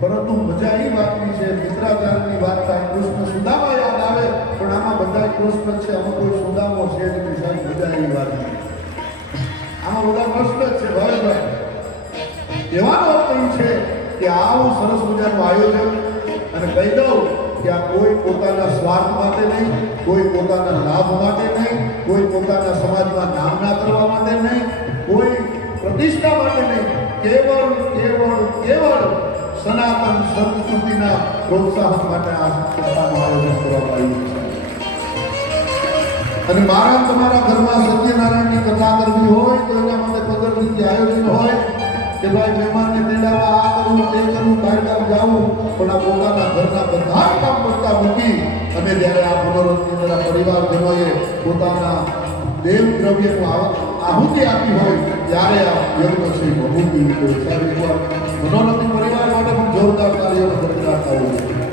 परंतु मजा ये बात नहीं है मित्राचार की बात થાય કૃષ્ણ સુદામા યાદ આવે પણ આમાં બધા કૃષ્ણ છે આમાં કોઈ સુદામો છે નહીં સાહેબ મજા એ વાત આમાં બધા કૃષ્ણ છે ભાઈ એવાનો અર્થ એ છે કે આવું સરસ મજાનું આયોજન અને કહી દઉં કે આ કોઈ પોતાના સ્વાર્થ માટે નહીં કોઈ પોતાના લાભ માટે નહીં કોઈ પોતાના સમાજમાં નામના કરવા માટે નહીં કોઈ પ્રતિષ્ઠા માટે નહીં કેવળ કેવળ કેવળ સનાતન સંસ્કૃતિના પ્રોત્સાહન માટે આ સપ્તાહનું આયોજન કરવામાં આવ્યું છે અને મારા તમારા ઘરમાં સત્યનારાયણની કથા કરવી હોય તો એના માટે પદ્ધતિથી આયોજન હોય કે ભાઈ મહેમાનને તેડાવા આ કરવું તે કરવું બહાર જાવું પણ આ પોતાના ઘરના બધા કામ કરતા મૂકી અને જ્યારે આ મનોરંજન દ્વારા પરિવારજનોએ પોતાના દેવ દ્રવ્યનું આહુતિ આપી હોય ત્યારે આ યજ્ઞ શ્રી ભગવતી મનોરંજન પરિવાર માટે પણ જોરદાર કાર્યોનો પ્રચાર થવો જોઈએ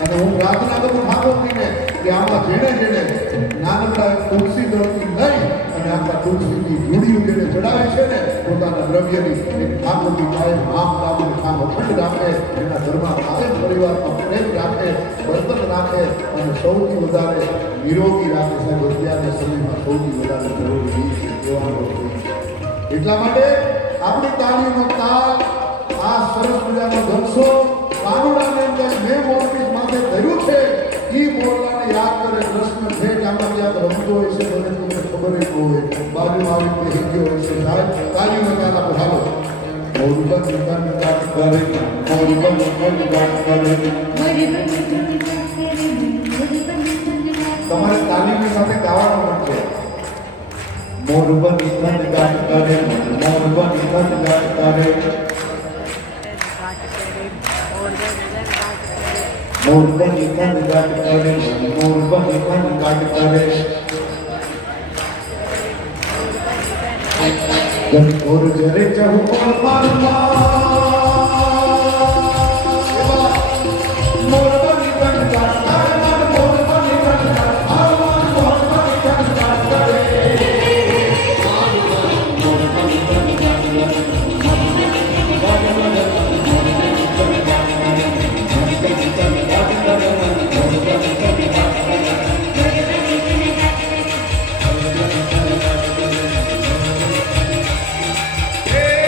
અને હું પ્રાર્થના કરું ઠાકોરજીને કે આમાં જેણે જેણે નાનકડા તુલસી દળથી લઈ અને આખા તુલસીની જોડીઓ જેને ચડાવી છે ને પોતાના દ્રવ્યની ઠાકોરજી કાયમ આમ કાબુ કામ અખંડ રાખે એના ઘરમાં કાયમ પરિવારમાં પ્રેમ રાખે વર્તન રાખે અને સૌથી વધારે નિરોગી રાખે સાહેબ અત્યારના સમયમાં સૌથી વધારે જરૂરી કહેવાનો એટલા માટે આપણી તાલીનો તાલ આ સરસ મજાનો જલસો કાનુડાને અંદર મેં મોરપીસ માથે ધર્યું છે એ મોરલાને યાદ કરે કૃષ્ણ છે કે આમાં યાદ રમતો હોય છે મને તમને ખબર જ હોય બાજુમાં આવી હિન્દી હોય છે સાહેબ તાલીનો તાલ આપણે હાલો મોરબન નિકાન કાટ કરે મોરબન નિકાન કાટ કરે તમારે તાલીમની સાથે ગાવાનું પણ છે મોરબન નિકાન કાટ કરે મોરબન નિકાન કાટ કરે મોરબન નિકાન કાટ કરે મોરબન નિકાન કાટ કરે જબ ઓર જરે ચાહો મારવા